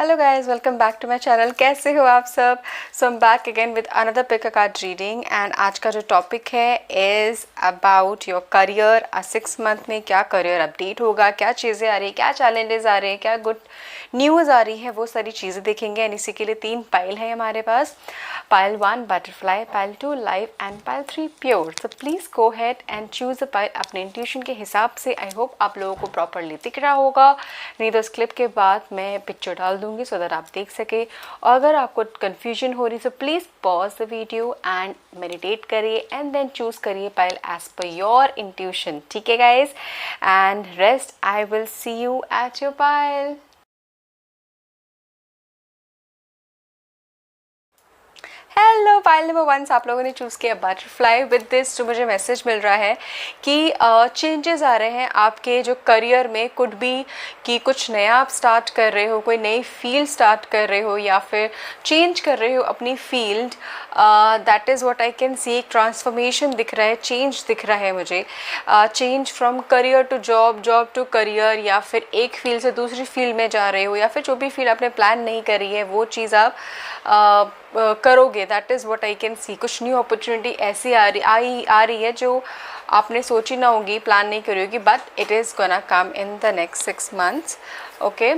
Hello guys, welcome back to my channel. कैसे हो आप सब? So I am back again with another pick a card reading and आज का जो टॉपिक है is about your career. 6 month में क्या करियर अपडेट होगा, क्या चीज़ें आ रही है, क्या चैलेंजेस आ रहे हैं, क्या गुड न्यूज़ आ रही है, वो सारी चीज़ें देखेंगे। एंड इसी के लिए 3 पाइल है हमारे पास। Pile 1 butterfly, pile 2 live and pile 3 pure. So please go head and choose a pile अपने इंट्यूशन के हिसाब से। आई होप आप लोगों को प्रॉपरली दिख रहा होगा, नहीं तो इस क्लिप के बाद मैं पिक्चर डाल दूंगी सो दैट आप देख सके। और अगर आपको कन्फ्यूजन हो रही so please pause the video and meditate करिए एंड देन चूज करिए pile as per your intuition. ठीक है guys, and rest I will see you at your pile. Hello, pile number 1 आप लोगों ने चूज़ किया बटरफ्लाई। विद दिस जो मुझे मैसेज मिल रहा है कि चेंजेस आ रहे हैं आपके जो करियर में। कुड बी कि कुछ नया आप स्टार्ट कर रहे हो, कोई नई फील्ड स्टार्ट कर रहे हो या फिर चेंज कर रहे हो अपनी field. That is what I can सी। एक ट्रांसफॉर्मेशन दिख रहा है, चेंज दिख रहा है मुझे। Change from career to job, job to career, या फिर एक फील्ड से दूसरी फील्ड में जा रहे हो, या फिर जो भी फील्ड आपने प्लान नहीं करी है वो चीज़ आप करोगे। That is what I can सी। कुछ न्यू अपॉर्चुनिटी ऐसी आ रही है जो आपने सोची ना होगी, प्लान नहीं करी होगी, but it is gonna come in the next 6 months. Okay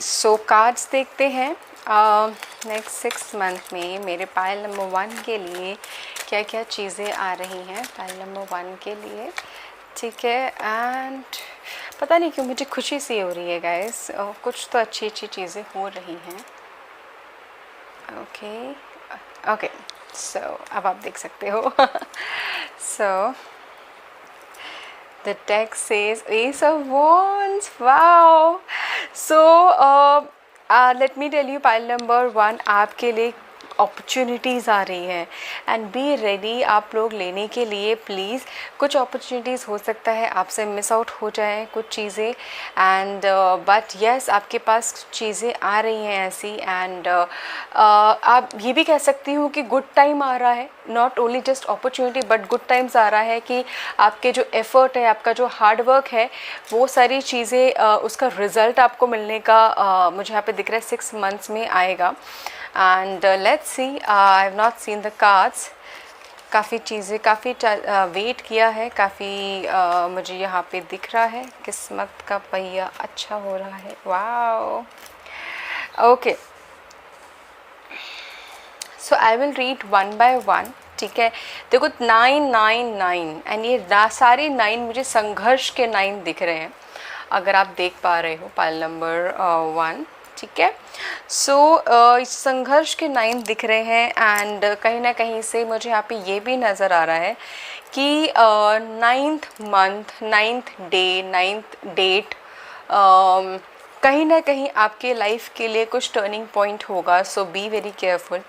so cards देखते हैं। नेक्स्ट 6 मंथ में मेरे पाइल नंबर 1 के लिए क्या क्या चीज़ें आ रही हैं पाइल नंबर 1 के लिए। ठीक है, एंड पता नहीं क्यों मुझे खुशी सी हो रही है गाइस। कुछ तो अच्छी अच्छी चीज़ें हो रही हैं। ओके सो अब आप देख सकते हो। So the text says ace of wands. Wow. So let me tell you, pile number 1 आपके लिए अपॉर्चुनिटीज़ आ रही हैं एंड बी रेडी आप लोग लेने के लिए। प्लीज़, कुछ अपॉर्चुनिटीज़ हो सकता है आपसे मिस आउट हो जाए कुछ चीज़ें, एंड बट यस आपके पास चीज़ें आ रही हैं ऐसी। एंड आप ये भी कह सकती हूँ कि गुड टाइम आ रहा है, not only just opportunity but good times आ रहा है कि आपके जो एफ़र्ट है, आपका जो हार्ड वर्क है, वो सारी चीज़ें उसका रिज़ल्ट आपको मिलने का मुझे यहाँ पे दिख रहा है 6 मंथ्स में आएगा। And let's see, I have not seen the cards. काफ़ी चीज़ें, काफ़ी वेट किया है, काफ़ी मुझे यहाँ पे दिख रहा है किस्मत का पहिया अच्छा हो रहा है। Wow. Okay, so I will read 1 by 1। ठीक है, देखो 999 एंड ये सारे 9 मुझे संघर्ष के 9 दिख रहे हैं, अगर आप देख पा रहे हो पाइल नंबर 1। ठीक है, सो संघर्ष के 9 दिख रहे हैं एंड कहीं ना कहीं से मुझे यहाँ पे ये भी नज़र आ रहा है कि 9th month, 9th day, 9th date कहीं ना कहीं आपके लाइफ के लिए कुछ टर्निंग पॉइंट होगा। सो बी वेरी केयरफुल।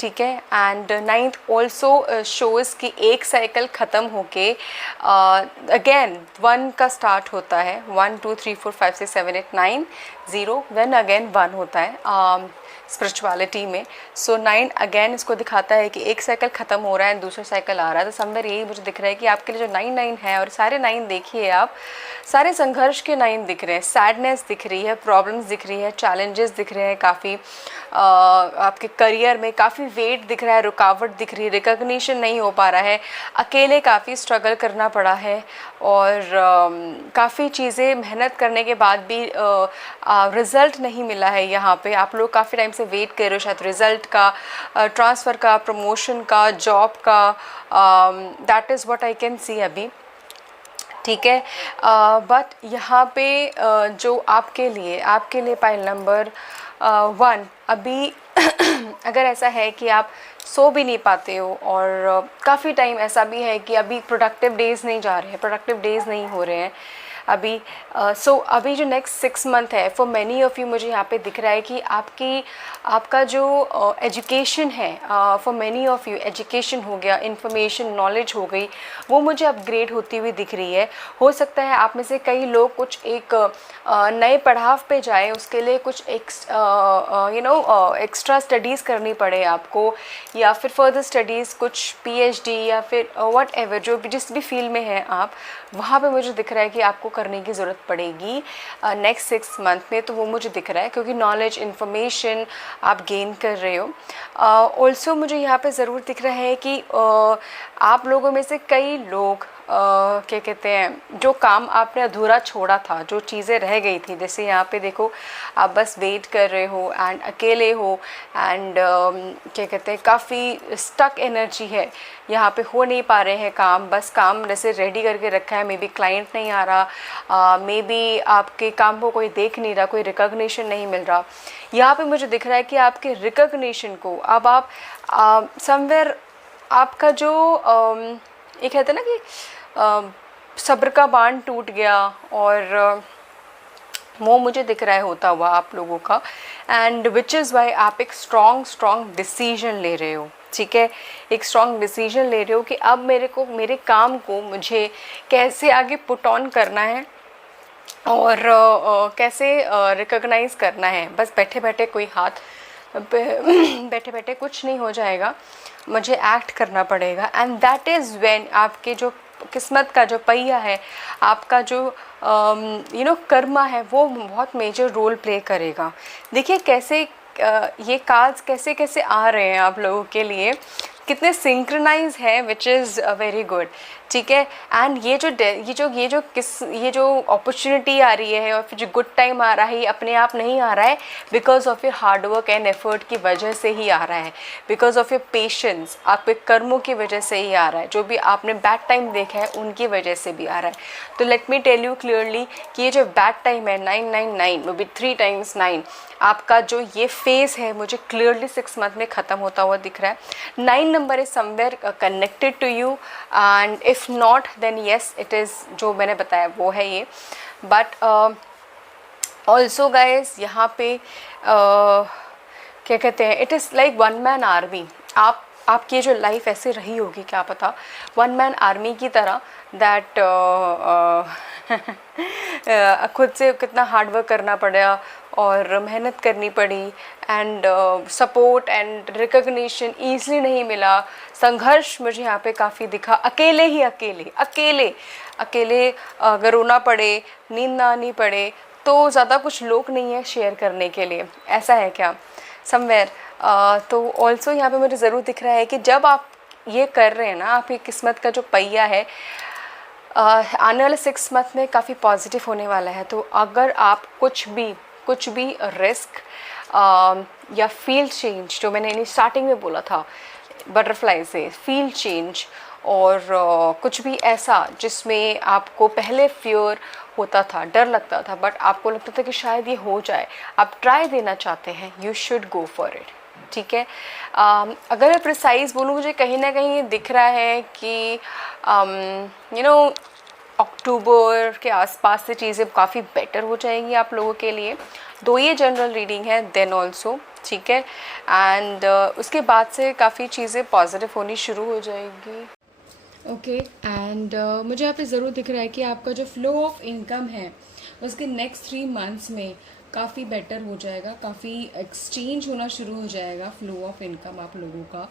ठीक है, एंड 9th ऑल्सो शोज़ कि एक साइकिल ख़त्म होके अगेन 1 का स्टार्ट होता है। 1 2 3 4 5 6 7 8 9 0 व्हेन अगेन 1 होता है स्पिरिचुअलिटी में। सो 9 अगेन इसको दिखाता है कि एक साइकिल ख़त्म हो रहा है, दूसरा साइकिल आ रहा है। तो समवेयर यही मुझे दिख रहा है कि आपके लिए जो 9 है, और सारे 9 देखिए आप, सारे संघर्ष के 9 दिख रहे हैं। सैडनेस दिख रही है, प्रॉब्लम्स दिख रही है, चैलेंजेस दिख रहे हैं, काफ़ी आपके करियर में काफ़ी वेट दिख रहा है, रुकावट दिख रही है, रिकॉग्निशन नहीं हो पा रहा है, अकेले काफ़ी स्ट्रगल करना पड़ा है, और काफ़ी चीज़ें मेहनत करने के बाद भी रिज़ल्ट नहीं मिला है। यहाँ पे आप लोग काफ़ी टाइम से वेट कर रहे हो शायद रिज़ल्ट का, ट्रांसफ़र का, प्रमोशन का, जॉब का। That is what I can सी अभी। ठीक है, बट यहाँ पे जो आपके लिए पाइल नंबर 1 अभी अगर ऐसा है कि आप सो भी नहीं पाते हो, और काफ़ी टाइम ऐसा भी है कि अभी प्रोडक्टिव डेज़ नहीं जा रहे हैं, प्रोडक्टिव डेज़ नहीं हो रहे हैं अभी। सो अभी जो नेक्स्ट 6 मंथ है फॉर मैनी ऑफ़ यू, मुझे यहाँ पे दिख रहा है कि आपका जो एजुकेशन है, for many of you education हो गया, इन्फॉर्मेशन नॉलेज हो गई, वो मुझे अपग्रेड होती हुई दिख रही है। हो सकता है आप में से कई लोग कुछ एक नए पड़ाव पे जाए, उसके लिए कुछ एक्स्ट्रा स्टडीज़ करनी पड़े आपको, या फिर फर्दर स्टडीज़, कुछ पीएचडी या फिर व्हाट एवर, जो भी जिस भी फील्ड में हैं आप, वहाँ पे मुझे दिख रहा है कि आपको करने की ज़रूरत पड़ेगी नेक्स्ट 6 मंथ में, तो वो मुझे दिख रहा है, क्योंकि नॉलेज इन्फॉर्मेशन आप गेन कर रहे हो। ऑल्सो मुझे यहाँ पे ज़रूर दिख रहा है कि आप लोगों में से कई लोग क्या कहते हैं, जो काम आपने अधूरा छोड़ा था, जो चीज़ें रह गई थी, जैसे यहाँ पे देखो आप बस वेट कर रहे हो एंड अकेले हो एंड क्या कहते हैं, काफ़ी स्टक एनर्जी है, यहाँ पे हो नहीं पा रहे हैं काम, बस काम जैसे रेडी करके रखा है, मे बी क्लाइंट नहीं आ रहा, मे बी आपके काम को कोई देख नहीं रहा, कोई रिकॉग्निशन नहीं मिल रहा। यहाँ पे मुझे दिख रहा है कि आपके रिकॉग्निशन को अब आप समवेयर आपका जो ये कहते हैं ना कि सब्र का बांध टूट गया, और वो मुझे दिख रहा है होता हुआ आप लोगों का, एंड विच इज़ वाई आप एक स्ट्रॉन्ग डिसीजन ले रहे हो, ठीक है, एक स्ट्रॉन्ग डिसीजन ले रहे हो कि अब मेरे काम को मुझे कैसे आगे पुट ऑन करना है और कैसे रिकॉग्नाइज करना है। बस बैठे बैठे कोई हाथ बैठे बैठे कुछ नहीं हो जाएगा, मुझे एक्ट करना पड़ेगा, एंड दैट इज़ व्हेन आपके जो किस्मत का जो पहिया है, आपका जो कर्मा है, वो बहुत मेजर रोल प्ले करेगा। देखिए कैसे ये कार्ड्स कैसे कैसे आ रहे हैं आप लोगों के लिए, कितने सिंक्रोनाइज है, विच इज़ वेरी गुड, ठीक है। एंड ये जो अपॉर्चुनिटी आ रही है और फिर जो गुड टाइम आ रहा है, ये अपने आप नहीं आ रहा है, because of your hard work and effort की वजह से ही आ रहा है, बिकॉज ऑफ योर पेशेंस, आपके कर्मों की वजह से ही आ रहा है, जो भी आपने बैड टाइम देखा है उनकी वजह से भी आ रहा है। तो let me tell you clearly कि ये जो बैड टाइम है 999 वो भी 3 times 9, आपका जो ये फेज़ है मुझे क्लियरली 6 मंथ में ख़त्म होता हुआ दिख रहा है। 9 number is somewhere connected to you, and if not then yes it is, जो मैंने बताया वो है ये। बट ऑल्सो गाइज यहाँ पे क्या कहते हैं, it is like one man army. आपकी जो लाइफ ऐसे रही होगी क्या पता, वन मैन आर्मी की तरह, दैट खुद से कितना हार्ड वर्क करना पड़ा और मेहनत करनी पड़ी, and support and recognition easily नहीं मिला, संघर्ष मुझे यहाँ पे काफ़ी दिखा, अकेले अगर रोना पड़े, नींद ना आनी पड़े, तो ज़्यादा कुछ लोग नहीं है शेयर करने के लिए, ऐसा है क्या समवेयर। तो ऑल्सो यहाँ पे मुझे ज़रूर दिख रहा है कि जब आप ये कर रहे हैं ना, आपकी किस्मत का जो पहिया है आने वाले 6 मंथ में काफ़ी पॉजिटिव होने वाला है। तो अगर आप कुछ भी रिस्क या फील्ड चेंज, जो मैंने स्टार्टिंग में बोला था बटरफ्लाई से, फील्ड चेंज और कुछ भी ऐसा जिसमें आपको पहले फियर होता था, डर लगता था, बट आपको लगता था कि शायद ये हो जाए, आप ट्राई देना चाहते हैं, you should go for it, ठीक है। अगर मैं प्रिसाइज बोलूँ, मुझे कहीं ना कहीं ये दिख रहा है कि अक्टूबर के आसपास से चीज़ें काफ़ी बेटर हो जाएंगी आप लोगों के लिए। दो ये जनरल रीडिंग है, देन ऑल्सो, ठीक है, एंड उसके बाद से काफ़ी चीज़ें पॉजिटिव होनी शुरू हो जाएगी। ओके, एंड मुझे यहाँ पे ज़रूर दिख रहा है कि आपका जो फ्लो ऑफ इनकम है उसके नेक्स्ट 3 मंथ्स में काफ़ी बेटर हो जाएगा, काफ़ी एक्सचेंज होना शुरू हो जाएगा फ्लो ऑफ इनकम आप लोगों का।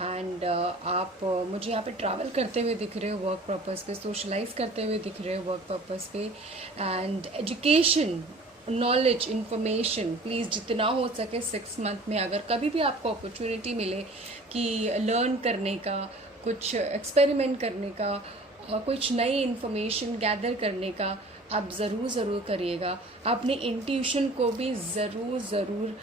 एंड आप मुझे यहाँ पे ट्रैवल करते हुए दिख रहे हो वर्क पर्पस पे, सोशलाइज करते हुए दिख रहे हो वर्क पर्पस पे, and education, knowledge, information, please जितना हो सके 6 मंथ में अगर कभी भी आपको अपॉर्चुनिटी मिले कि लर्न करने का, कुछ एक्सपेरिमेंट करने का, कुछ नई इन्फॉर्मेशन गैदर करने का, आप ज़रूर करिएगा। अपने इंट्यूशन को भी ज़रूर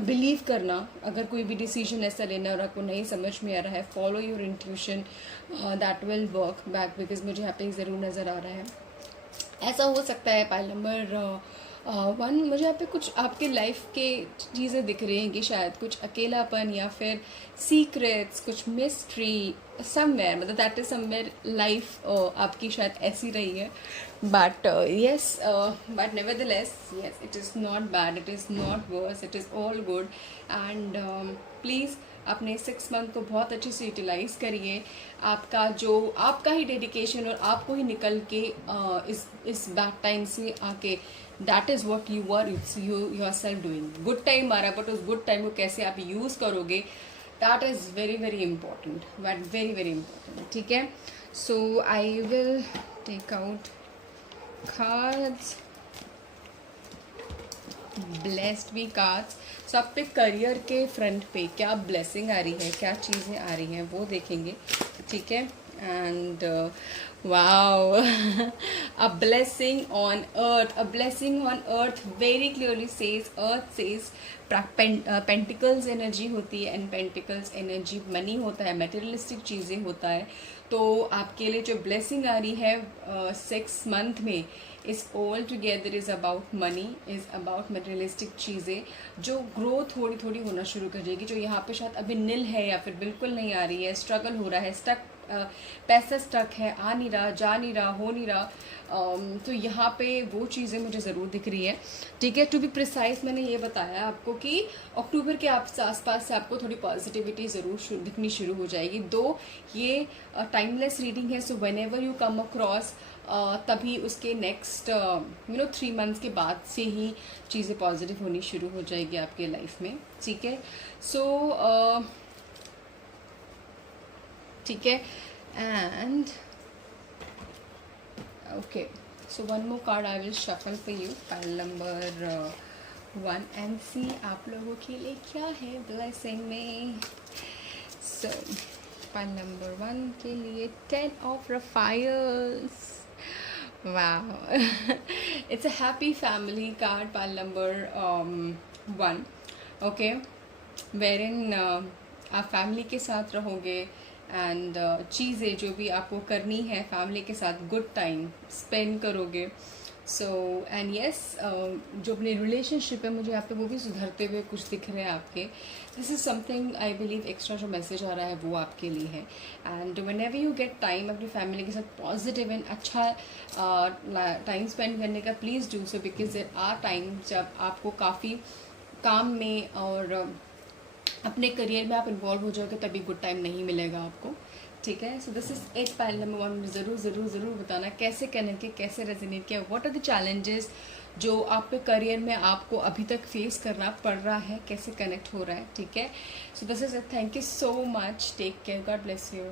बिलीव करना। अगर कोई भी डिसीजन ऐसा लेना और आपको नहीं समझ में आ रहा है, follow your intuition, that will work back, because मुझे यहाँ पे ज़रूर नज़र आ रहा है। ऐसा हो सकता है पाइल नंबर 1, मुझे यहाँ पे कुछ आपके लाइफ के चीज़ें दिख रही हैं कि शायद कुछ अकेलापन या फिर सीक्रेट्स, कुछ मिस्ट्री समवेयर, मतलब दैट इज समवेयर लाइफ आपकी शायद ऐसी रही है, but yes, but nevertheless yes, it is not bad, it is not worse, it is all good. And please अपने 6 मंथ को बहुत अच्छे से यूटिलाइज़ करिए। आपका ही डेडिकेशन और आपको ही निकल के इस बैड टाइम से आके, that is what you are, it's yourself doing. Good time आ रहा है, बट उस गुड टाइम को कैसे आप यूज़ करोगे, that is very important, but very important, ठीक है। So I will take out cards, blessed भी कार्ड्स। सो आप पे करियर के फ्रंट पे क्या ब्लेसिंग आ रही है, क्या चीज़ें आ रही हैं वो देखेंगे, ठीक है। And wow, a blessing on earth, a blessing on earth very clearly says, earth says pentacles energy होती है, एंड पेंटिकल्स एनर्जी मनी होता है, मटेरियलिस्टिक चीज़ें होता है। तो आपके लिए जो ब्लेसिंग आ रही है 6 मंथ में is all together is about money, is about materialistic चीज़ें जो ग्रो थोड़ी थोड़ी होना शुरू कर जाएगी, जो यहाँ पे शायद अभी नील है या फिर बिल्कुल नहीं आ रही है, स्ट्रगल हो रहा है, स्टक पैसा स्टक है, आ नहीं रहा, जा नहीं रहा, हो नहीं रहा। तो यहाँ पे वो चीज़ें मुझे ज़रूर दिख रही है, ठीक है। टू बी प्रिसाइज मैंने ये बताया आपको कि अक्टूबर के आसपास से आपको थोड़ी पॉजिटिविटी ज़रूर दिखनी शुरू हो जाएगी। दो ये टाइमलेस रीडिंग है, so when ever you come across तभी उसके नेक्स्ट 3 मंथ्स के बाद से ही चीज़ें पॉजिटिव होनी शुरू हो जाएगी आपके लाइफ में, ठीक है। सो ठीक है, and okay, so one more card I will shuffle for you, pile number 1, and see आप लोगों के लिए क्या है ब्लेसिंग में। सो पाइल नंबर 1 के लिए 10 of रफायल्स, wow. It's a happy family card, pile number 1, okay, wherein आप फैमिली के साथ रहोगे, एंड चीज़ें जो भी आपको करनी है फैमिली के साथ गुड टाइम स्पेंड करोगे। सो एंड यस, जो अपने रिलेशनशिप है मुझे यहाँ पे वो भी सुधरते हुए कुछ दिख रहे हैं आपके। This is something I believe extra जो मैसेज आ रहा है वो आपके लिए है। And whenever you get time अपनी फैमिली के साथ पॉजिटिव एंड अच्छा टाइम स्पेंड करने का, please do so, because there are time जब आपको काफ़ी काम में और अपने करियर में आप इन्वॉल्व हो जाओगे तभी गुड टाइम नहीं मिलेगा आपको, ठीक है। So this is at pile number 1। ज़रूर ज़रूर ज़रूर बताना कैसे कनेक्ट किया, कैसे रेजोनेट किया, व्हाट आर द चैलेंजेस जो आपके करियर में आपको अभी तक फेस करना पड़ रहा है, कैसे कनेक्ट हो रहा है, ठीक है। So this is it, thank you so much, take care, God bless you.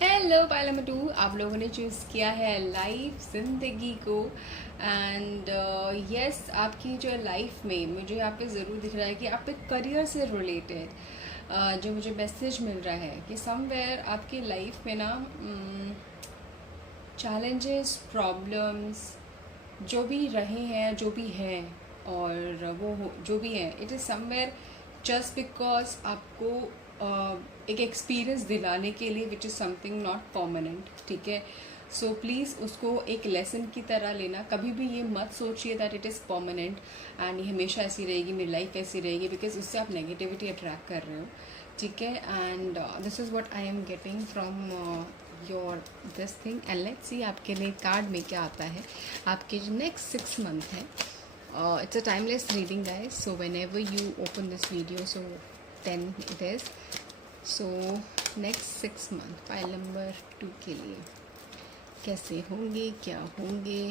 Hello pile number 2, आप लोगों ने चूज़ किया है लाइफ, ज़िंदगी को, एंड यस आपकी जो लाइफ में मुझे यहाँ पे ज़रूर दिख रहा है कि आपके करियर से रिलेटेड जो मुझे मैसेज मिल रहा है कि समवेयर आपकी लाइफ में ना चैलेंजेस, प्रॉब्लम्स जो भी रहे हैं, जो भी हैं, और वो जो भी हैं, it is somewhere just because आपको एक एक्सपीरियंस दिलाने के लिए, which is something not permanent, ठीक है। सो प्लीज़ उसको एक लेसन की तरह लेना, कभी भी ये मत सोचिए that it is permanent and ये हमेशा ऐसी रहेगी, मेरी लाइफ ऐसी रहेगी, बिकॉज उससे आप नेगेटिविटी अट्रैक्ट कर रहे हो, ठीक है। And this is what I am getting from your this thing, and let's see आपके लिए कार्ड में क्या आता है आपके जो नेक्स्ट 6 मंथ है। It's a timeless reading guys, so whenever you open this video, so 10 it is, so next 6 month pile number 2 के लिए कैसे होंगे, क्या होंगे।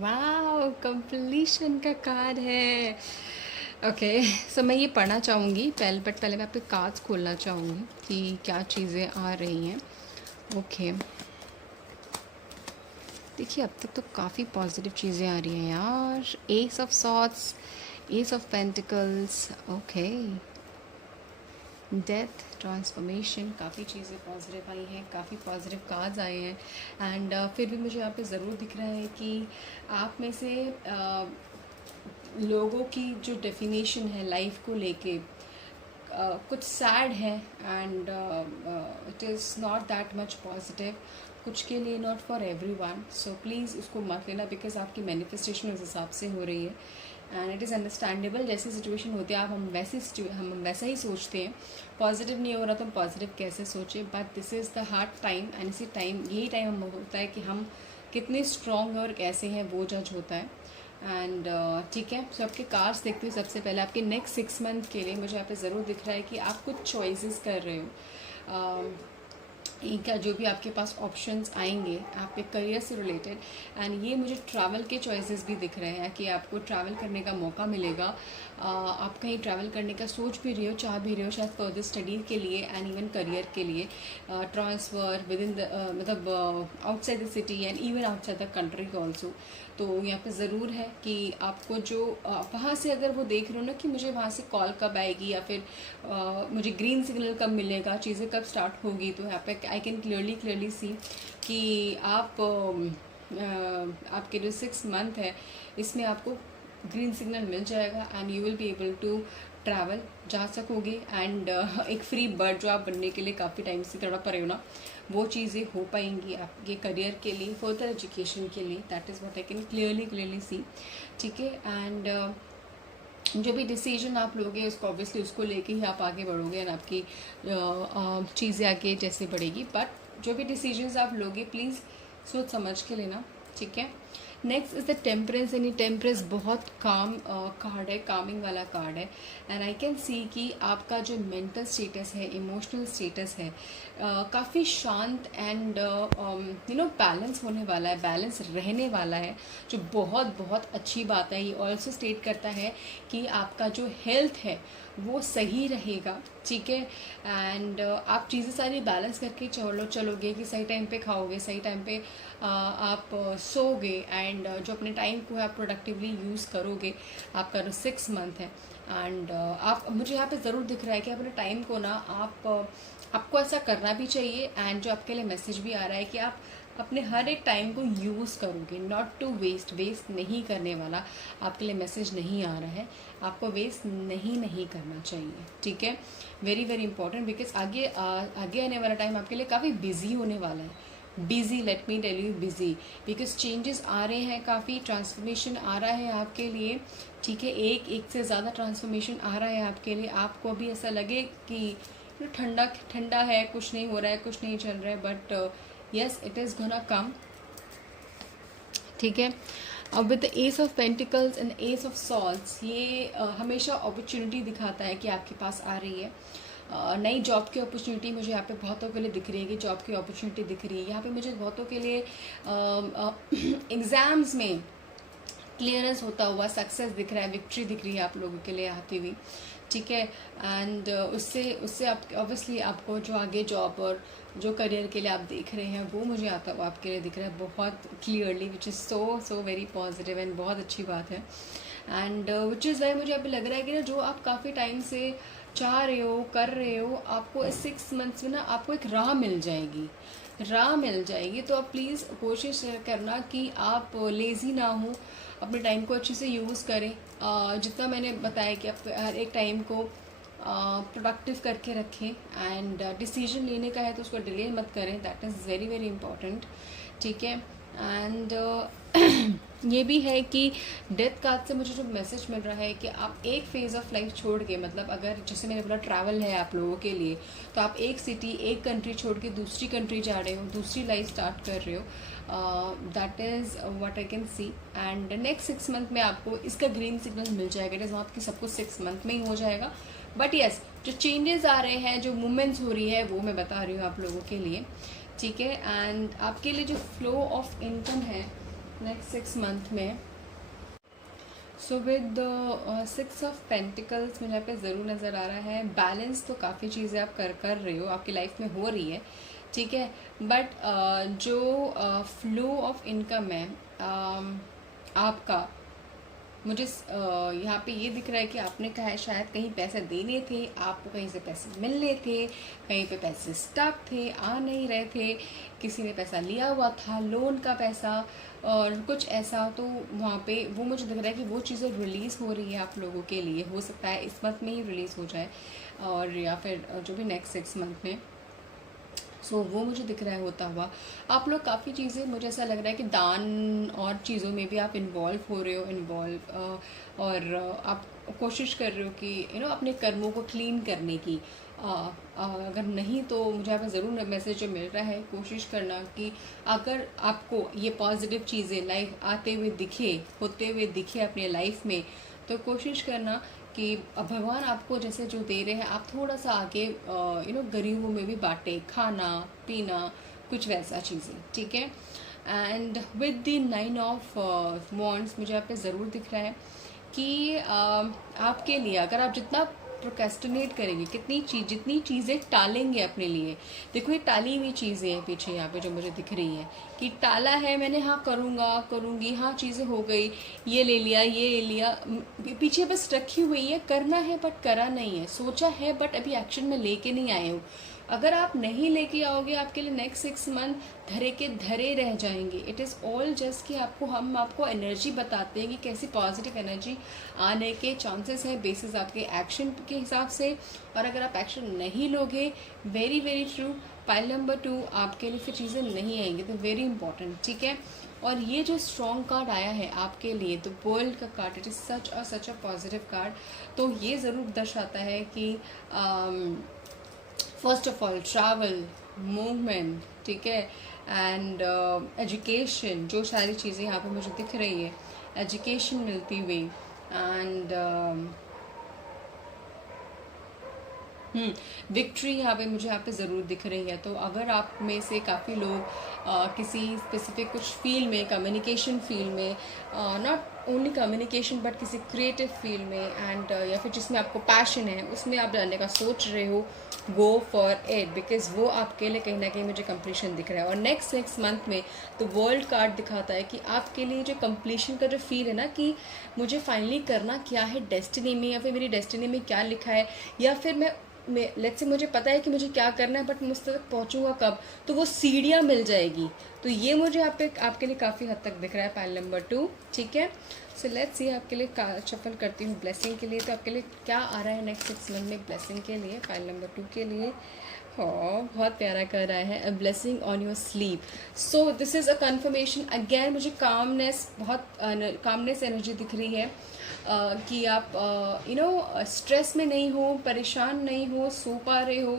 वाओ, कंप्लीशन का कार्ड है। ओके, सो मैं ये पढ़ना चाहूँगी पहले मैं आपके कार्ड्स खोलना चाहूँगी कि क्या चीज़ें आ रही हैं। ओके, देखिए अब तक तो काफ़ी पॉजिटिव चीज़ें आ रही हैं यार। S of swords, S of pentacles, okay, death, transformation, काफ़ी चीज़ें पॉजिटिव आई हैं, काफ़ी पॉजिटिव कार्ड्स आए हैं। एंड फिर भी मुझे यहाँ पे ज़रूर दिख रहा है कि आप में से लोगों की जो डेफिनेशन है लाइफ को लेके कुछ सैड है, and it is not that much positive, कुछ के लिए, not for everyone. So please उसको मत लेना, बिकॉज आपकी मैनिफेस्टेशन उस हिसाब से हो रही है, एंड इट इज़ अंडरस्टैंडेबल। जैसी सिचुएशन होती है हम वैसा ही सोचते हैं। पॉजिटिव नहीं हो रहा तो हम पॉजिटिव कैसे सोचें, but this is the hard time, and इसी टाइम यही टाइम हम होता है कि हम कितने स्ट्रॉन्ग हैं और कैसे हैं वो जज होता है। एंड ठीक है, सो आपके कार्ड्स देखते हुए सबसे पहले आपके नेक्स्ट 6 मंथ के लिए मुझे यहाँ पे ज़रूर दिख रहा है कि आप कुछ चॉइसेस कर रहे हो। एक या जो भी आपके पास ऑप्शंस आएंगे आपके करियर से रिलेटेड, एंड ये मुझे ट्रैवल के चॉइसेस भी दिख रहे हैं कि आपको ट्रैवल करने का मौका मिलेगा। आप कहीं ट्रैवल करने का सोच भी रहे हो, चाह भी रहे हो, शायद फर्दर स्टडी के लिए एंड इवन करियर के लिए, ट्रांसफ़र विद इन द मतलब outside the city and even outside the country also. तो यहाँ पे ज़रूर है कि आपको जो वहाँ से अगर वो देख रहे हो ना कि मुझे वहाँ से कॉल कब आएगी या फिर मुझे ग्रीन सिग्नल कब मिलेगा, चीज़ें कब स्टार्ट होगी, तो यहाँ पे आई कैन क्लियरली सी कि आप आपके जो 6 मंथ है इसमें आपको ग्रीन सिग्नल मिल जाएगा and you will be able to travel, जा सकोगे। एंड एक फ्री बर्ड जो आप बनने के लिए काफ़ी टाइम से तड़प रहे हो ना, वो चीज़ें हो पाएंगी आपके करियर के लिए, फर्दर एजुकेशन के लिए। That is what I can clearly सी। ठीक है, एंड जो भी डिसीजन आप लोगे उसको ऑब्वियसली उसको लेके ही आप आगे बढ़ोगे एंड आपकी चीज़ें आगे जैसे बढ़ेगी। बट जो भी डिसीजंस आप लोगे प्लीज़ सोच समझ के लेना। ठीक है, नेक्स्ट इज़ द टेम्परेंस। यानी टेम्परेंस बहुत काम कार्ड है, कामिंग वाला कार्ड है। एंड आई कैन सी कि आपका जो मेंटल स्टेटस है, इमोशनल स्टेटस है, काफ़ी शांत एंड बैलेंस होने वाला है, बैलेंस रहने वाला है, जो बहुत बहुत अच्छी बात है। ये ऑल्सो स्टेट करता है कि आपका जो हेल्थ है वो सही रहेगा। ठीक है, एंड आप चीज़ें सारी बैलेंस करके चलोगे कि सही टाइम पे खाओगे, सही टाइम पे आप सोओगे एंड जो अपने टाइम को है आप प्रोडक्टिवली यूज़ करोगे। आपका जो 6 मंथ है एंड आप मुझे यहाँ पे ज़रूर दिख रहा है कि अपने टाइम को ना आपको ऐसा करना भी चाहिए। एंड जो आपके लिए मैसेज भी आ रहा है कि आप अपने हर एक टाइम को यूज़ करोगे, नॉट टू वेस्ट नहीं करने वाला आपके लिए मैसेज नहीं आ रहा है। आपको वेस्ट नहीं करना चाहिए। ठीक है, वेरी वेरी इंपॉर्टेंट, बिकॉज आगे आने वाला टाइम आपके लिए काफ़ी बिजी होने वाला है। Busy, let me tell you, busy, because changes आ रहे हैं, काफ़ी ट्रांसफॉर्मेशन आ रहा है आपके लिए। ठीक है, एक से ज़्यादा ट्रांसफॉर्मेशन आ रहा है आपके लिए। आपको अभी ऐसा लगे कि ठंडा है, कुछ नहीं हो रहा है, कुछ नहीं चल रहा है, but yes it is gonna come. ठीक है, अब with the S of pentacles and S of salts, ये हमेशा अपॉर्चुनिटी दिखाता है कि आपके पास आ रही है। नई जॉब की अपॉर्चुनिटी मुझे यहाँ पे बहुतों के लिए दिख रही है कि जॉब की अपॉर्चुनिटी दिख रही है। यहाँ पे मुझे बहुतों के लिए एग्ज़ाम्स में क्लियरेंस होता हुआ सक्सेस दिख रहा है, विक्ट्री दिख रही है आप लोगों के लिए आती हुई। ठीक है, एंड उससे आप ऑब्वियसली आपको जो आगे जॉब और जो करियर के लिए आप देख रहे हैं वो मुझे आता हुआ आपके लिए दिख रहा है बहुत clearly, which is so very positive and बहुत अच्छी बात है। एंड विच इज़ वाई मुझे अभी लग रहा है कि ना जो आप काफ़ी टाइम से चाह रहे हो, कर रहे हो, आपको इस 6 मंथ्स में ना आपको एक राह मिल जाएगी। तो आप प्लीज़ कोशिश करना कि आप लेज़ी ना हो, अपने टाइम को अच्छे से यूज़ करें। जितना मैंने बताया कि आप हर एक टाइम को प्रोडक्टिव करके रखें एंड डिसीजन लेने का है तो उसको डिले मत करें। That is very very important. ठीक है, एंड ये भी है कि डेथ कार्ड से मुझे जो मैसेज मिल रहा है कि आप एक फेज़ ऑफ लाइफ छोड़ के, मतलब अगर जैसे मैंने बोला ट्रैवल है आप लोगों के लिए, तो आप एक सिटी, एक कंट्री छोड़ के दूसरी कंट्री जा रहे हो, दूसरी लाइफ स्टार्ट कर रहे हो। That is what I can C. And next 6 month में आपको इसका ग्रीन सिग्नल मिल जाएगा। इट इज़ नॉट कि सब कुछ 6 मंथ में ही हो जाएगा, बट येस जो चेंजेस आ रहे हैं, जो मूवमेंट्स हो रही है, वो मैं बता रही हूँ आप लोगों के लिए। ठीक है, एंड आपके लिए जो फ्लो ऑफ इनकम है नेक्स्ट 6 मंथ में, सो विद 6 ऑफ पेंटिकल्स मुझे यहाँ पे ज़रूर नज़र आ रहा है। बैलेंस तो काफ़ी चीज़ें आप कर रहे हो, आपकी लाइफ में हो रही है। ठीक है, बट जो फ्लो ऑफ इनकम है आपका, मुझे यहाँ पे ये दिख रहा है कि आपने कहा है शायद कहीं पैसे देने थे, आपको कहीं से पैसे मिलने थे, कहीं पे पैसे स्टक थे, आ नहीं रहे थे, किसी ने पैसा लिया हुआ था, लोन का पैसा और कुछ ऐसा। तो वहाँ पे वो मुझे दिख रहा है कि वो चीज़ें रिलीज़ हो रही है आप लोगों के लिए। हो सकता है इस मंथ में ही रिलीज़ हो जाए और या फिर जो भी नेक्स्ट 6 मंथ में। सो वो मुझे दिख रहा है होता हुआ। आप लोग काफ़ी चीज़ें, मुझे ऐसा लग रहा है कि दान और चीज़ों में भी आप इन्वॉल्व हो रहे हो, और आप कोशिश कर रहे हो कि अपने कर्मों को क्लीन करने की। अगर नहीं तो मुझे यहाँ पर ज़रूर मैसेज मिल रहा है, कोशिश करना कि अगर आपको ये पॉजिटिव चीज़ें लाइफ होते हुए दिखे अपने लाइफ में, तो कोशिश करना कि भगवान आपको जैसे जो दे रहे हैं आप थोड़ा सा आगे गरीबों में भी बांटे, खाना पीना कुछ वैसा चीज़ें, ठीक है। And with the 9 of wands मुझे आप पे ज़रूर दिख रहा है कि आपके लिए अगर आप जितना प्रोकेस्टिनेट करेंगे, जितनी चीज़ें टालेंगे अपने लिए, देखो ये टाली हुई चीज़ें हैं पीछे यहाँ पे जो मुझे दिख रही हैं कि टाला है मैंने, हाँ करूँगा करूँगी, हाँ चीज़ें हो गई, ये ले लिया ये ले लिया, पीछे बस रखी हुई है, करना है बट करा नहीं है, सोचा है बट अभी एक्शन में लेके नहीं आए हो। अगर आप नहीं लेके आओगे आपके लिए नेक्स्ट 6 मंथ धरे के धरे रह जाएंगे। इट इज़ ऑल जस्ट कि हम आपको एनर्जी बताते हैं कि कैसी पॉजिटिव एनर्जी आने के चांसेस हैं बेसिस आपके एक्शन के हिसाब से। और अगर आप एक्शन नहीं लोगे, very very true, pile number 2 आपके लिए फिर चीज़ें नहीं आएंगी, तो वेरी इंपॉर्टेंट, ठीक है। और ये जो स्ट्रॉन्ग कार्ड आया है आपके लिए, तो वर्ल्ड का card, it is such a positive card. तो ये ज़रूर दर्शाता है कि first of all travel, movement, ठीक है, एंड एजुकेशन, जो सारी चीज़ें यहाँ पे मुझे दिख रही है, एजुकेशन मिलती हुई, एंड विक्ट्री यहाँ पे मुझे यहाँ पे ज़रूर दिख रही है। तो अगर आप में से काफ़ी लोग किसी स्पेसिफिक कुछ फील्ड में, कम्युनिकेशन फील्ड में, नॉट ओनली कम्युनिकेशन बट किसी क्रिएटिव फील्ड में एंड या फिर जिसमें आपको पैशन है उसमें आप जाने का सोच रहे हो, गो फॉर इट, बिकॉज वो आपके लिए कहीं ना कहीं मुझे कंप्लीशन दिख रहा है। और नेक्स्ट 6 मंथ में तो वर्ल्ड कार्ड दिखाता है कि आपके लिए जो कंप्लीशन का जो फील है ना, कि मुझे फाइनली करना क्या है डेस्टिनी में, या फिर मेरी डेस्टिनी में क्या लिखा है, या फिर मैं लेट्स से मुझे पता है कि मुझे क्या करना है बट मुझ तक पहुंचूंगा कब, तो वो सीढ़ियाँ मिल जाएगी। तो ये मुझे यहाँ पे आपके लिए काफ़ी हद तक दिख रहा है पाइल नंबर 2, ठीक है। सो लेट्स सी आपके लिए शफल करती हूँ ब्लेसिंग के लिए, तो आपके लिए क्या आ रहा है नेक्स्ट 6 मंथ में ब्लेसिंग के लिए पाइल नंबर 2 के लिए। हाँ, बहुत प्यारा कर रहा है, a blessing on your sleep. So this is a conformation again, मुझे कामनेस, बहुत कामनेस एनर्जी दिख रही है कि आप स्ट्रेस में नहीं हो, परेशान नहीं हो, सो पा रहे हो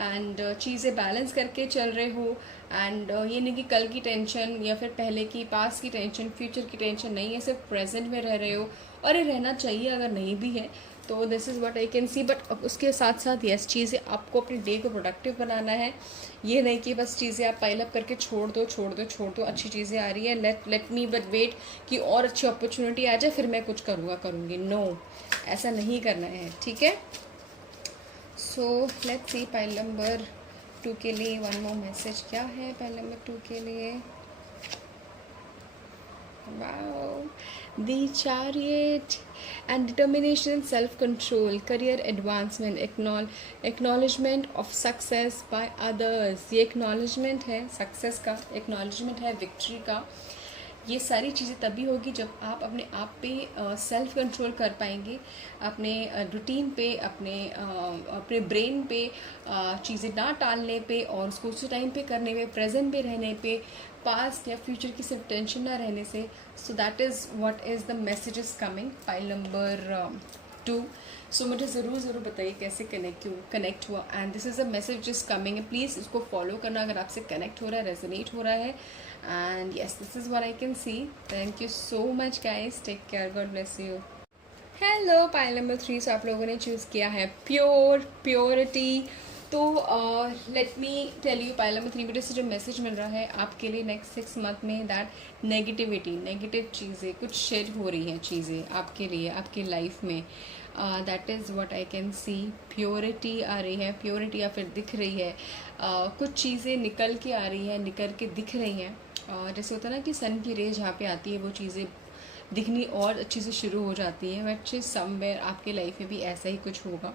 एंड चीज़ें बैलेंस करके चल रहे हो। एंड ये नहीं कि कल की टेंशन या फिर पहले की, पास की टेंशन, फ्यूचर की टेंशन नहीं है, सिर्फ प्रेजेंट में रह रहे हो। और ये रहना चाहिए, अगर नहीं भी है तो this is what I can C. But उसके साथ साथ यस, चीज़ें आपको अपने डे को प्रोडक्टिव बनाना है। ये नहीं कि बस चीज़ें आप पाइल अप करके छोड़ दो। अच्छी चीज़ें आ रही है, लेट मी बट वेट कि और अच्छी अपॉर्चुनिटी आ जाए फिर मैं कुछ करूँगी। नो, ऐसा नहीं करना है, ठीक है। So let's see pile number 2 के लिए वन मोर मैसेज क्या है पाइल नंबर 2 के लिए। Wow, the Chariot and determination and self-control, career advancement, acknowledgement of success by others. ये acknowledgement है सक्सेस का, acknowledgement है विक्ट्री का। ये सारी चीज़ें तभी होगी जब आप अपने आप पे सेल्फ कंट्रोल कर पाएंगे, अपने रूटीन पे, अपने ब्रेन पे चीज़ें ना टालने पे और उसको उसी टाइम पे करने पे, प्रेजेंट पे रहने पे, पास्ट या फ्यूचर की सिर्फ टेंशन ना रहने से। So that is what is the message is coming pile number 2। सो मुझे ज़रूर बताइए कैसे कनेक्ट हुआ and this is a message is coming है, प्लीज़ इसको फॉलो करना अगर आपसे कनेक्ट हो रहा है, रेजोनेट हो रहा है। And yes, this is what I can see. Thank you so much guys, take care, God bless you. Hello, pile number 3, so आप लोगों ने चूज़ किया है प्योरिटी। तो let me tell you pile number 3 से जो मैसेज मिल रहा है आपके लिए नेक्स्ट 6 मंथ में, दैट नेगेटिव चीज़ें कुछ शेड हो रही हैं, चीज़ें आपके लिए आपकी लाइफ में, that is what I can see. Purity आ रही है, प्योरिटी या फिर दिख रही है, कुछ चीज़ें निकल के आ रही है, निकल के दिख रही हैं। जैसे होता है ना कि सन की रेज जहाँ पे आती है वो चीज़ें दिखनी और अच्छी से शुरू हो जाती है, बट समवेयर आपके लाइफ में भी ऐसा ही कुछ होगा।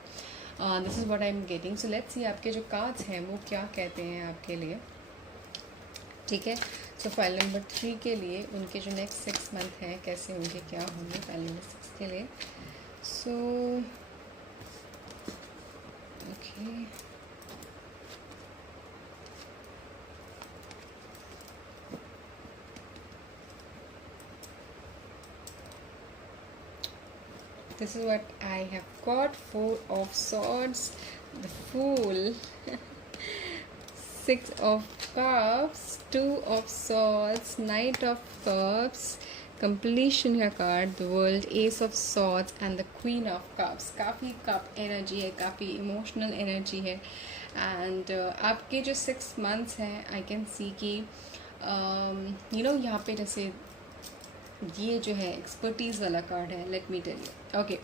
This is what I am getting. So let's see आपके जो कार्ड्स हैं वो क्या कहते हैं आपके लिए, ठीक है। सो फाइल नंबर 3 के लिए उनके जो नेक्स्ट 6 मंथ हैं कैसे होंगे, क्या होंगे फाइल नंबर 6 के लिए। So okay, this is what I have got. 4 of Swords, the Fool, 6 of Cups, 2 of Swords, Knight of Cups, completion का card, the world, ace of swords and the queen of cups. काफ़ी cup energy है, काफ़ी emotional energy है। And आपके जो 6 months हैं, आई can सी कि यहाँ पे जैसे ये जो है एक्सपर्टीज़ वाला कार्ड है, let me tell you. Okay,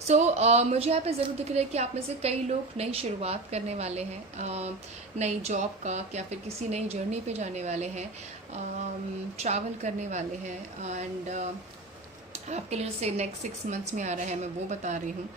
so मुझे यहाँ पे ज़रूर दिख रहा है कि आप में से कई लोग नई शुरुआत करने वाले हैं, नई जॉब का, या फिर किसी नई जर्नी पे जाने वाले हैं, ट्रैवल करने वाले हैं। एंड आपके लिए जैसे नेक्स्ट 6 मंथ्स में आ रहा है, मैं वो बता रही हूँ,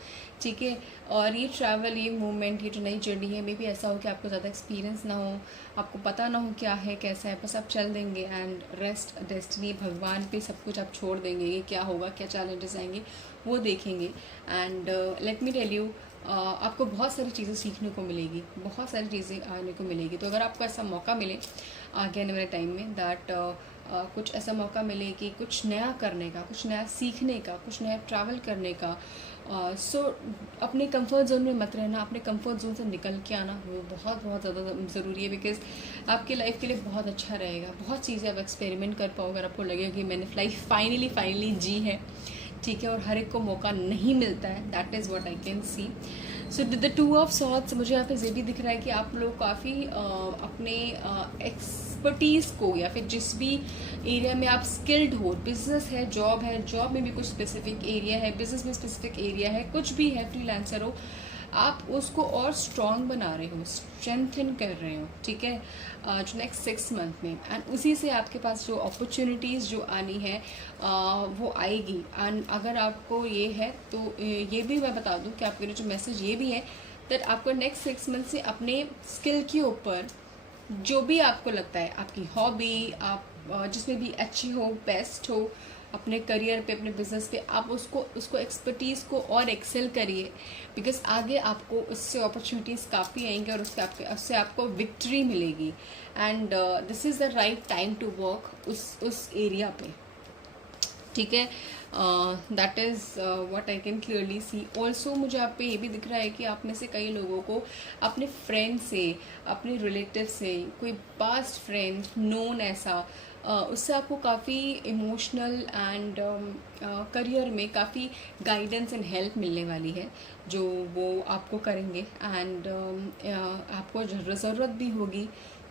ठीक है। और ये ट्रैवल, ये मूवमेंट, ये जो नई जर्नी है, मे भी ऐसा हो कि आपको ज़्यादा एक्सपीरियंस ना हो, आपको पता ना हो क्या है कैसा है, बस आप चल देंगे एंड रेस्ट डेस्टिनी, भगवान पे सब कुछ आप छोड़ देंगे। ये क्या होगा, क्या चैलेंजेस आएंगे, वो देखेंगे। And let me tell you, आपको बहुत सारी चीज़ें सीखने को मिलेगी, बहुत सारी चीज़ें आने को मिलेगी। तो अगर आपको ऐसा मौका मिले आगे आने वाले टाइम में, दैट कुछ ऐसा मौका मिले कि कुछ नया करने का, कुछ नया सीखने का, कुछ नया ट्रैवल करने का, सो अपने कंफर्ट जोन में मत रहना, अपने कंफर्ट जोन से निकल के आना वो बहुत बहुत ज़्यादा ज़रूरी है। बिकॉज आपकी लाइफ के लिए बहुत अच्छा रहेगा, बहुत चीज़ें आप एक्सपेरिमेंट कर पाओगे, अगर आपको लगेगा कि मैंने लाइफ फाइनली जी है, ठीक है। और हर एक को मौका नहीं मिलता है, that is what I can C. So the 2 of swords, मुझे यहाँ पे ये भी दिख रहा है कि आप लोग काफ़ी अपने एक्सपर्टीज़ को, या फिर जिस भी एरिया में आप स्किल्ड हो, बिजनेस है, जॉब में भी कुछ स्पेसिफिक एरिया है, बिजनेस में स्पेसिफिक एरिया है, कुछ भी है, फ्रीलांसर हो, आप उसको और स्ट्रॉन्ग बना रहे हो, स्ट्रेंथन कर रहे हो, ठीक है, जो नेक्स्ट 6 मंथ में। एंड उसी से आपके पास जो अपॉर्चुनिटीज़ जो आनी है वो आएगी। एंड अगर आपको ये है तो ये भी मैं बता दूं कि आपके लिए जो मैसेज ये भी है दैट आपको नेक्स्ट 6 मंथ से अपने स्किल के ऊपर जो भी आपको लगता है, आपकी हॉबी, आप जिसमें भी अच्छी हो, बेस्ट हो, अपने करियर पे, अपने बिजनेस पे, आप उसको एक्सपर्टीज़ को और एक्सेल करिए। बिकॉज आगे आपको उससे अपॉर्चुनिटीज़ काफ़ी आएंगे और उससे आपको विक्ट्री मिलेगी। And this is the right time to work उस एरिया पे, ठीक है। That is what I can clearly see. Also मुझे आप पे ये भी दिख रहा है कि आप में से कई लोगों को अपने फ्रेंड से, अपने रिलेटिव से, कोई पास्ट फ्रेंड नोन ऐसा, उससे आपको काफ़ी इमोशनल एंड करियर में काफ़ी गाइडेंस एंड हेल्प मिलने वाली है, जो वो आपको करेंगे। एंड आपको ज़रूरत भी होगी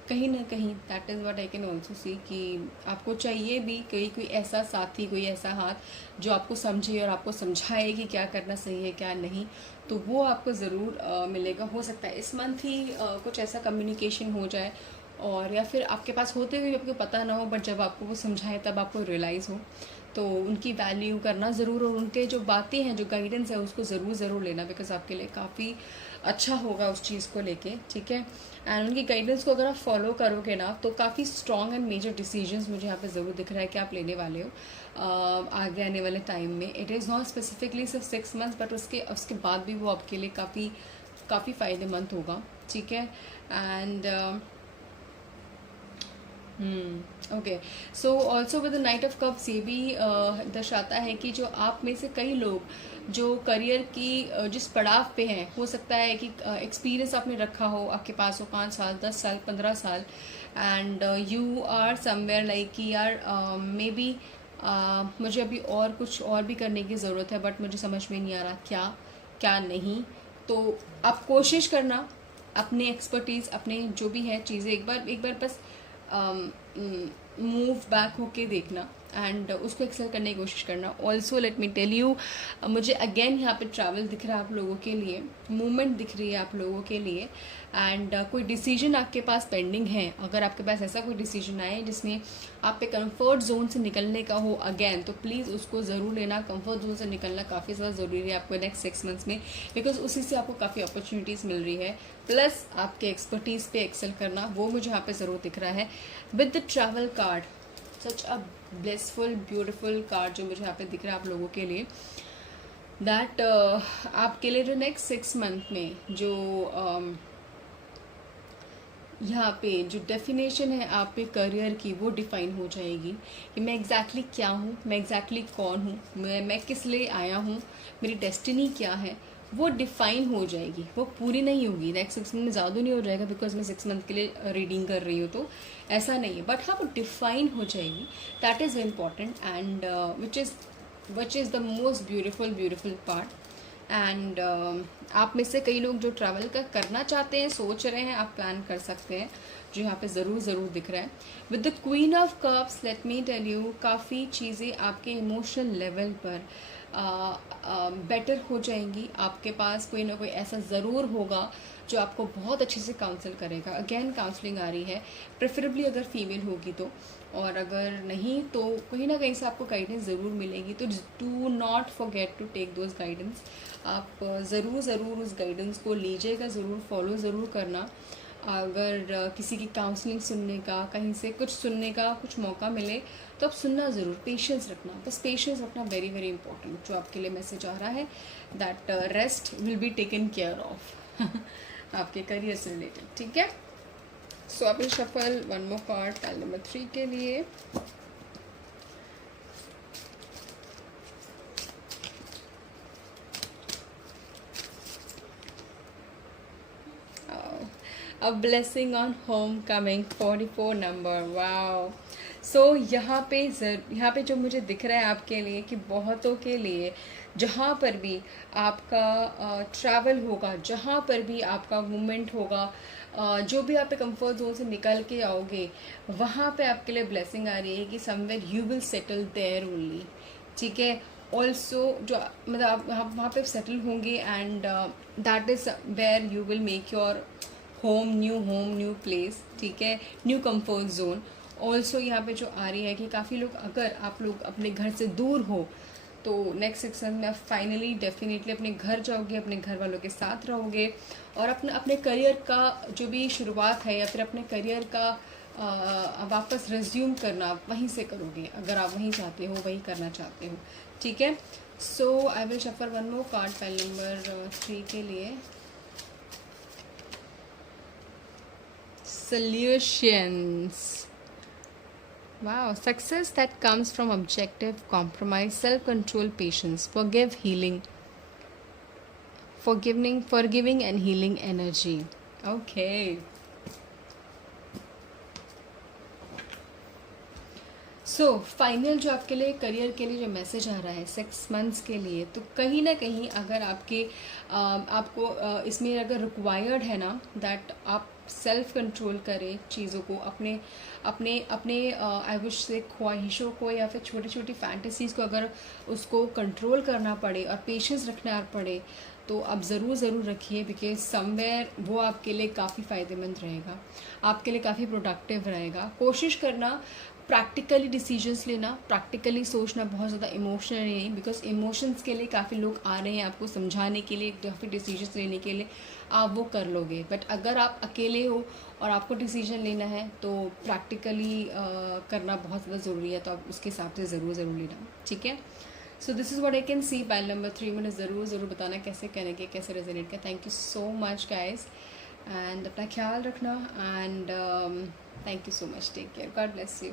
कहीं ना कहीं, that is what I can also see, कि आपको चाहिए भी कोई ऐसा साथी, कोई ऐसा हाथ जो आपको समझे और आपको समझाए कि क्या करना सही है क्या नहीं, तो वो आपको ज़रूर मिलेगा। हो सकता है इस मंथ ही कुछ ऐसा कम्युनिकेशन हो जाए, और या फिर आपके पास होते हुए आपको पता ना हो, बट जब आपको वो समझाए तब आपको रियलाइज़ हो, तो उनकी वैल्यू करना ज़रूर, और उनके जो बातें हैं, जो गाइडेंस है, उसको ज़रूर लेना, बिकॉज आपके लिए काफ़ी अच्छा होगा उस चीज़ को लेके, ठीक है। एंड उनकी गाइडेंस को अगर आप फॉलो करोगे ना, तो काफ़ी स्ट्रॉन्ग एंड मेजर डिसीजंस मुझे यहाँ पे ज़रूर दिख रहा है कि आप लेने वाले हो आगे आने वाले टाइम में। इट इज़ नॉट स्पेसिफिकली सिर्फ 6 मंथ्स, बट उसके बाद भी वो आपके लिए काफ़ी फ़ायदेमंद होगा, ठीक है। And okay, so also with the night of cups ये भी दर्शाता है कि जो आप में से कई लोग जो करियर की जिस पड़ाव पे हैं, हो सकता है कि एक्सपीरियंस आपने रखा हो, आपके पास हो 5 साल, 10 साल, 15 साल, and you are somewhere like कि यार मे बी मुझे अभी और कुछ और भी करने की ज़रूरत है, बट मुझे समझ में नहीं आ रहा क्या नहीं। तो आप कोशिश करना, अपने एक्सपर्टीज़, अपने जो भी है चीज़ें एक बार बस मूव बैक होके देखना एंड उसको एक्सेल करने की कोशिश करना। Also let me tell you, मुझे अगेन यहाँ पे ट्रैवल दिख रहा है आप लोगों के लिए, मूवमेंट दिख रही है आप लोगों के लिए, एंड कोई डिसीजन आपके पास पेंडिंग है। अगर आपके पास ऐसा कोई डिसीजन आए जिसमें आप पे कंफर्ट जोन से निकलने का हो अगेन, तो प्लीज़ उसको ज़रूर लेना। कंफर्ट जोन से निकलना काफ़ी ज़्यादा ज़रूरी है आपको नेक्स्ट 6 मंथ्स में, बिकॉज उसी से आपको काफ़ी अपॉर्चुनिटीज़ मिल रही है, प्लस आपके एक्सपर्टीज़ पे एक्सेल करना, वो मुझे यहाँ पे ज़रूर दिख रहा है with the travel card. Such a blessful beautiful card जो मुझे यहाँ पे दिख रहा है आप लोगों के लिए, दैट आपके लिए जो नेक्स्ट 6 मंथ में जो यहाँ पे जो डेफिनेशन है आप पे करियर की, वो डिफाइन हो जाएगी कि मैं एग्जैक्टली क्या हूँ, मैं एग्जैक्टली कौन हूँ, मैं किस लिए आया हूँ, मेरी डेस्टिनी क्या है, वो डिफाइन हो जाएगी, वो पूरी नहीं होगी। नेक्स्ट 6 मंथ में ज़्यादा नहीं हो जाएगा बिकॉज मैं 6 मंथ के लिए रीडिंग कर रही हूँ, तो ऐसा नहीं है, बट हाँ वो डिफाइन हो जाएगी। That is important and which is the most beautiful part. And आप में से कई लोग जो ट्रैवल का करना चाहते हैं, सोच रहे हैं, आप प्लान कर सकते हैं, जो यहाँ पे ज़रूर दिख रहा है। With the queen of cups, let me tell you, काफ़ी चीज़ें आपके इमोशनल लेवल पर बेटर हो जाएंगी। आपके पास कोई ना कोई ऐसा ज़रूर होगा जो आपको बहुत अच्छे से काउंसल करेगा। अगेन काउंसलिंग आ रही है, प्रेफरेबली अगर फीमेल होगी तो, और अगर नहीं तो कहीं ना कहीं से आपको गाइडेंस ज़रूर मिलेगी। तो do not forget to take those guidance. आप ज़रूर उस गाइडेंस को लीजिएगा, ज़रूर फॉलो ज़रूर करना। अगर किसी की काउंसलिंग सुनने का, कहीं से कुछ सुनने का कुछ मौका मिले तो आप सुनना ज़रूर, पेशेंस रखना, बस पेशेंस रखना, वेरी इंपॉर्टेंट। जो आपके लिए मैसेज आ रहा है that rest will be taken care of आपके करियर से रिलेटेड, ठीक है। सो आप shuffle one more card pile number 3 के लिए। A blessing on homecoming 44 नंबर, वाओ। सो यहाँ पे जो मुझे दिख रहा है आपके लिए कि बहुतों के लिए जहाँ पर भी आपका ट्रैवल होगा, जहाँ पर भी आपका मूवमेंट होगा, जो भी आप कंफर्ट जोन से निकल के आओगे, वहाँ पे आपके लिए ब्लेसिंग आ रही है कि somewhere you will settle there only, ठीक है। ऑल्सो जो मतलब आप वहाँ पे सेटल होंगे and that is where you will make your home, new place, ठीक है, न्यू कंफर्ट जोन। ऑल्सो यहाँ पे जो आ रही है कि काफ़ी लोग, अगर आप लोग अपने घर से दूर हो तो नेक्स्ट 6 मंथ में आप फाइनली डेफिनेटली अपने घर जाओगे, अपने घर वालों के साथ रहोगे और अपने करियर का जो भी शुरुआत है या फिर अपने करियर का वापस रिज्यूम करना आप वहीं से करोगे, अगर आप वहीं चाहते हो, वही करना चाहते हो, ठीक है। So I will shuffle one more card pile number 3 के लिए। Solutions. Wow, success that comes from objective, compromise, self-control, patience, forgiving and healing energy. Okay. So final जो आपके लिए करियर के लिए जो मैसेज आ रहा है 6 मंथ्स के लिए, तो कहीं ना कहीं अगर आपको इसमें अगर रिक्वायर्ड है ना दैट आप सेल्फ कंट्रोल करें चीज़ों को, अपने आई विश से ख्वाहिशों को या फिर छोटी छोटी फैंटेसीज़ को अगर उसको कंट्रोल करना पड़े और पेशेंस रखना पड़े तो आप ज़रूर रखिए, बिकॉज समवेयर वो आपके लिए काफ़ी फ़ायदेमंद रहेगा, आपके लिए काफ़ी प्रोडक्टिव रहेगा। कोशिश करना प्रैक्टिकली डिसीजंस लेना, प्रैक्टिकली सोचना, बहुत ज़्यादा इमोशनल नहीं, बिकॉज इमोशंस के लिए काफ़ी लोग आ रहे हैं आपको समझाने के लिए, काफ़ी डिसीजंस लेने के लिए, आप वो कर लोगे। बट अगर आप अकेले हो और आपको डिसीजन लेना है तो प्रैक्टिकली करना बहुत ज़्यादा ज़रूरी है, तो आप उसके हिसाब से ज़रूर लेना, ठीक है। So this is what I can see pile number 3। मैंने ज़रूर बताना कैसे करेंगे, कैसे रेजोनेट किया। Thank you so much guys, and अपना ख्याल रखना, and thank you so much, take care, God bless you.